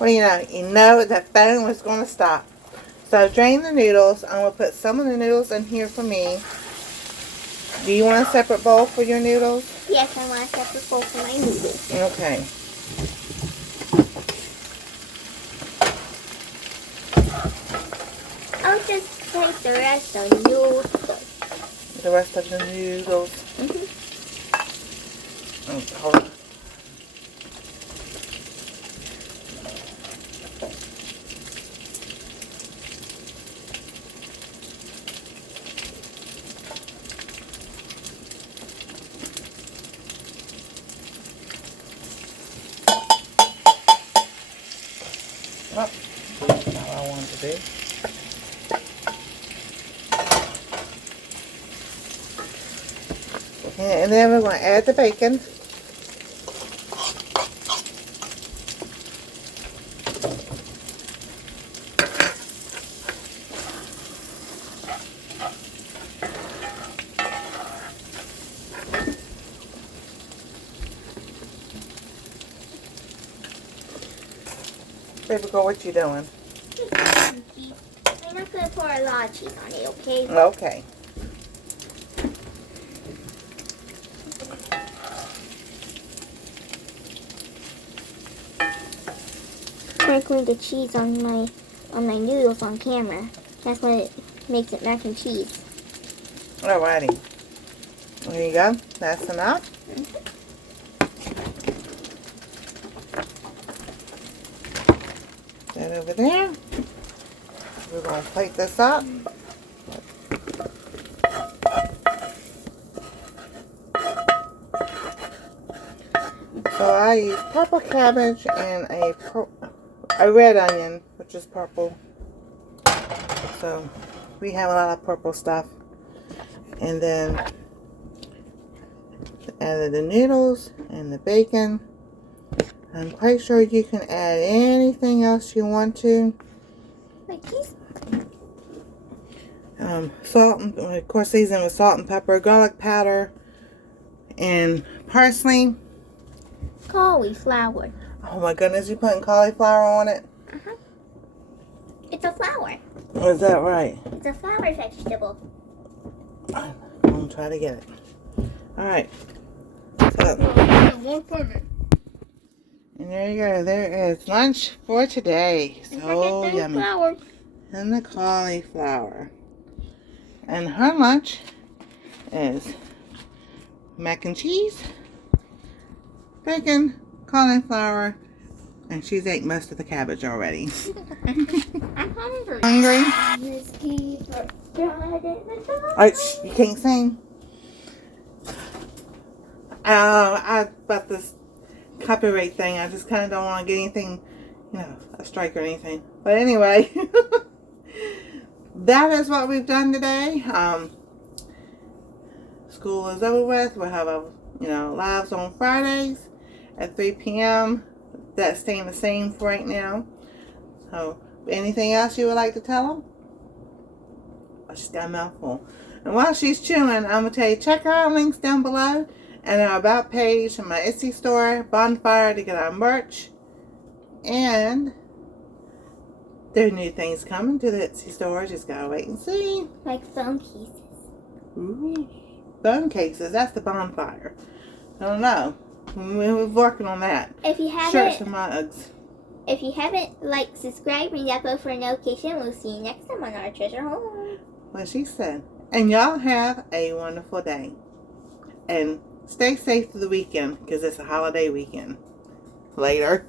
Well, you know that phone was going to stop. So drain the noodles. I'm going to put some of the noodles in here for me. Do you want a separate bowl for your noodles? Yes, I want a separate bowl for my noodles. Okay. I'll just place the rest of the noodles first. The rest of the noodles. Oh, that's not what I wanted to do. And then we're going to add the bacon. Baby girl, what you doing? I'm not going to pour a lot of cheese on it, okay? Okay. Sprinkling the cheese on my noodles on camera. That's what it makes it mac and cheese. Alrighty. There you go. That's enough. That over there. We're going to plate this up. So I use purple cabbage and a red onion, which is purple. So we have a lot of purple stuff. And then added the noodles and the bacon. And quite sure you can add anything else you want to. Like cheese? Salt, and of course season with salt and pepper, garlic powder, and parsley. Cauliflower. Oh my goodness, you putting cauliflower on it? Uh-huh. It's a flower. Is that right? It's a flower vegetable. I'm going to try to get it. Alright. So, and there you go. There is lunch for today. So yummy. Flour. And the cauliflower. And her lunch is mac and cheese, bacon, cauliflower, and she's ate most of the cabbage already. I'm hungry. Hungry? Alright, you can't sing. About this copyright thing, I just kind of don't want to get anything, a strike or anything. But anyway, that is what we've done today. School is over with. We'll have lives on Fridays at 3 p.m. That's staying the same for right now. So, anything else you would like to tell them? Oh, she's got a mouthful. And while she's chewing, I'm going to tell you, check our links down below and our About page and my Etsy store, Bonfire, to get our merch. And there are new things coming to the Etsy store. Just gotta wait and see. Like phone cases. Ooh, phone cases. That's the Bonfire. I don't know. We're working on that. If you haven't, shirts and mugs. If you haven't, subscribe, ring that bell for a notification. We'll see you next time on our treasure home. What she said. And y'all have a wonderful day. And stay safe through the weekend because it's a holiday weekend. Later.